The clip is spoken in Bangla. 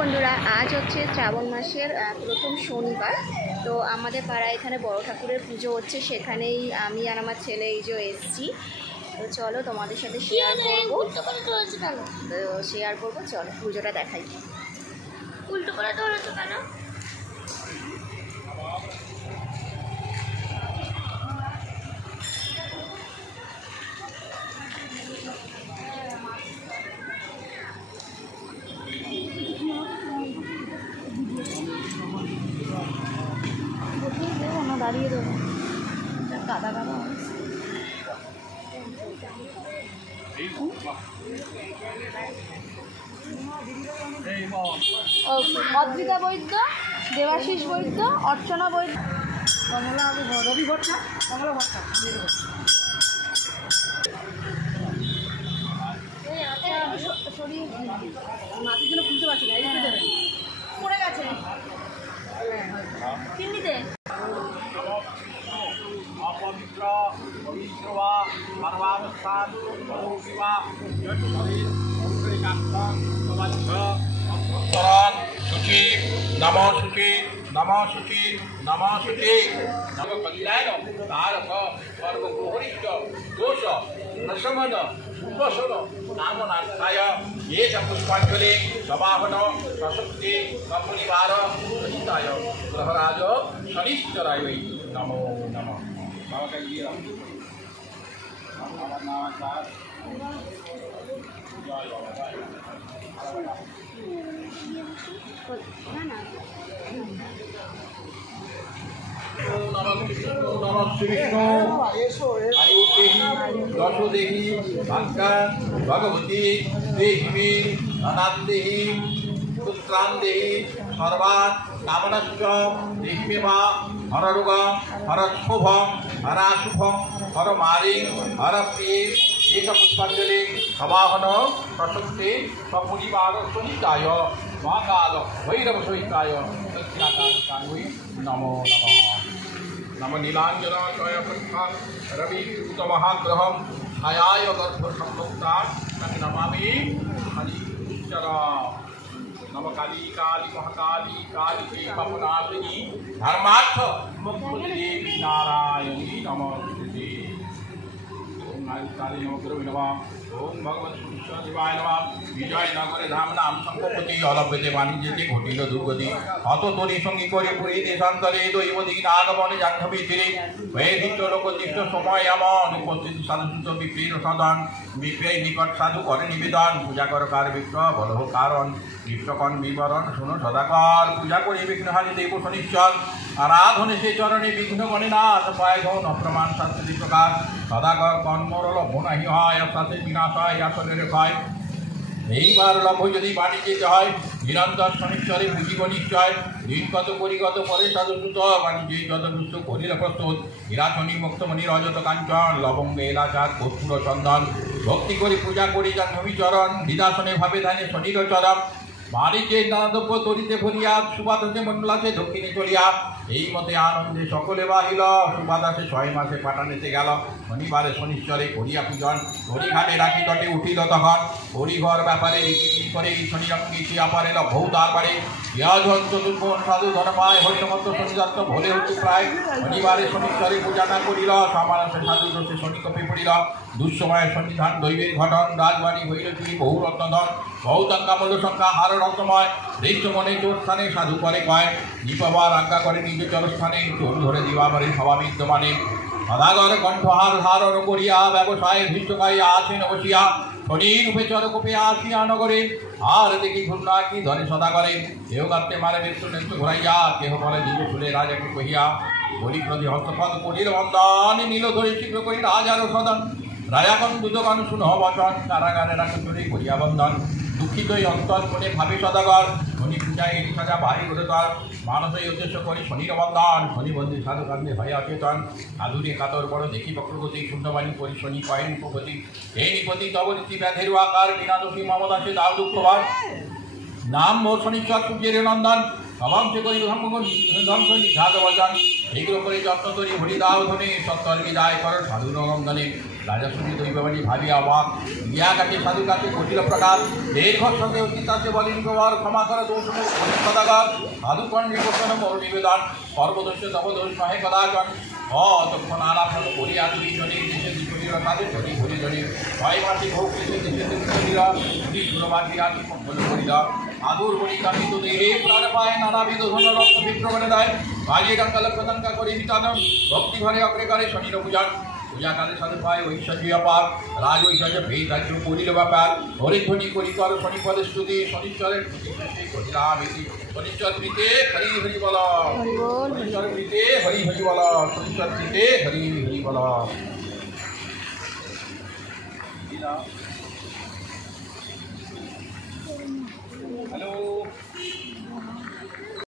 বন্ধুরা, আজ হচ্ছে শ্রাবণ মাসের প্রথম শনিবার। তো আমাদের পাড়ায় এখানে বড় ঠাকুরের পুজো হচ্ছে, সেখানেই আমি আর আমার ছেলে এই যে এসছি। তো চলো তোমাদের সাথে শেয়ার করবো, চলো পুজোটা দেখাই। উল্টো করে ধরেছো কেন? দাঁড়িয়ে দেবো, কাদা কাদা অদ্রিতা বৈদ্য, দেবাশিস বৈদ্য, অর্চনা বৈদ্য, কমলা রবি ভট্টা, কমলা ভট্টা। মাটির জন্য খুলতে পারছি না, এই দেবেন পড়ে গেছে কিডনিতে। অপবিত্র পবিত্র বা সর্বাবস্থান শুচি নম শুচি নম শুচি নম শুচি নম কল্যাণ তারক সর্বগ্রহরিষ্ট দোষ প্রশমন উপশম নামনাথায় ये च पुष्पांजलि सवाहन प्रशक्ति कपुनिवार सहिताय ग्रहराज शनिश्चराय नमो नमः। बाबा का ये नमस्कार जय बाबा दशदेही भाग्या भगवती देहि अनाथ देहि पुत्रान देहि सर्वान् कामनाश्च देहि मे मा हर रोग हर शुभ हर अशुभ हर मारी हर प्रिय एक पुष्पांजलि सवाहन प्रशक्ति सपुरिवार सुनिताय महाकाल भैरव सहिताय सत्याकाशान्वयी नमो नमः। नम नीलांजन चय पंखा रवि महाग्रह छायाय गर्भ संभुक्ता नमामि हरिश्चर। नम काली काली महाकाली काली पापनाशिनी धर्मार्थ मुक्तिदेवी नारायणी नमस्ते। ओम काली नम गुरुवे नमः। ओम भगवत शिवाय नमः। विजयनगर धाम नाम संपत्ति अलभ्यते वाणिज्यते घटिल दुर्गति हत तरी संगी करे पुरी देशान्तरे दैवदी नागमने जाह्नवी तीरे वैदिक लोकदिष्ट समय एमन उपस्थित साधुसुत विप्रेर सदन विप्रे निकट साधु करे निवेदन पूजा कर कार विप्र बलह कारण विप्रकण विवरण शुनो सदाकर पूजा करे विघ्नहारी देव शनिश्चर आराधने से चरणे विघ्न गणे नाथ पाय गौन प्रमाण शास्त्री प्रकार सदाकर कर्मर लभ नहीं হয় সাথে বিনাশ হয় আসলে হয়। এইবার লভ যদি বাণিজ্যে হয় নিরন্তর শনিশ্চরে বুঝিব নিশ্চয় দিনগত পরিগত পরে সাধুসুত বাণিজ্যে যত সুস্থ করিল প্রস্তুত হীরাচনি মুক্তমণি রজত কাঞ্চন লবঙ্গ এলাচার কর্পূর চন্দন ভক্তি করে পূজা করি জাহ্নবী চরণ নিদাসনে ভাবে ধানে শনির চরণ বাড়িতে দানদ্রব্য তরিতে ভরিয়া সুবাদাসে মন্ডলাসে দক্ষিণে চলিয়া এই মতে আনন্দে সকলে বাহিল সুবাদাসে 6 মাসে পাঠানেতে গেল শনিবারে শনিশ্চরে করিয়া পূজন হরিঘাটে রাখি তটে উঠিল তখন হরিঘর ব্যাপারে রীতি করে শনিরঙ্গী আপারেল ভৌদার বাড়ি ইয়াজন চতুর্ভুবন সাধু ধর্মায় হরিমন্ত শনিদত্ত ভোলে হচ্ছে প্রায় শনিবারে শনিশ্চরে পূজা না করিল সমানসে সাধু দোষে শনি কপি পড়িল দুঃসময়ে সন্নিধান দৈবের ঘটন রাজবাড়ি হইল চুরি বহু রত্নধন বহুতঙ্কা মূল্য সংখ্যা হার রত্নময় দৃশ্য মনে চোর স্থানে সাধু করে কয় নিপাবার আজ্ঞা করে নিজ জলস্থানে চোর ধরে দিবাবারে সভা বিদ্যমানে সদাগর কণ্ঠহার ধারণ করিয়া ব্যবসায়ের ভিষ্টকায় আছেন বসিয়া শনির রূপে চরকূপে আসিয়া নগরে আর দেখি ঘূর্ণা কি ধরে সদাগরে কেহ গাত্রে মারে বেশ নেত্র ঘুরাইয়া কেহ বলে দিল শুলে রাজাকে কহিয়া বলি প্রতি হস্তপদ করিল বন্দন নীল ধরে শীঘ্র করি রাজার সদন রাজাগণ দুদগণ শুনহ বচন কারাগারে রাখে চলে করিয়া বন্ধন দুঃখিত এই অন্তর মনে ভাবে সদাগর শনি পূজায় এটি সাজা ভারী ঘটতর মানসই উদ্দেশ্য করি শনির বন্ধন শনি বন্ধু সাধু কান্দে ভয়ে অচেতন সাধুরে কাতর বড় দেখি বক্রগতি শূন্যবাণী করি শনি কয়েন উপগতি এই নিপতি তব রীতি ব্যাধের আকার বিনা দোষী মমদাসে দাও দুঃখবার নাম মোর শনিশ্বর সূর্যের নন্দন ধ্বংস করি ধ্বংস নিঘাত বচন শীঘ্র করে যত্ন করি হরি দাও ধনে সত্তর বিদায় কর সাধু নন্দনে রাজস্বী দৈববাণী ভাবিয়া অবাক ইয়া কাটে সাধু কাছে ঘটিল প্রকাশ দীর্ঘর সঙ্গে অতীতাছে বলিন গোবর ক্ষমা করে দোষ সদাগর সাধু কণ নির্বসন মর নিবেদন সর্বদোষ তবদোষ নহে কদাচন তখন আলাপন করিয়া দুইজনে দেশে দুজনীর তাদের ধরি ভরি ধরি ছয় মাসে ভোগ দেশে দেশে দুজনীরা দুই গুণবাদী আদি সম্পন্ন করিল আগুর বলি কামিত দেহে প্রাণ পায় নানাবিধ ধন রক্ত বিক্রমণে দেয় বাজিয়ে ডাঙ্কা লক্ষ্যদাঙ্কা করে বিতানম ভক্তি ঘরে অগ্রে করে শনির পূজান পূজাকালে সাধু পায় ঐশ্বর্য অপার রাজ ঐশ্বর্য ভেদ রাজ্য করিল ব্যাপার হরিধ্বনি করি কর শনিপদের স্তুতি শনিশ্বরের শনিশ্বর প্রীতে হরি হরি বল শনিশ্বর প্রীতে হরি হরি বল শনিশ্বর প্রীতে হরি হরি বল হ্যালো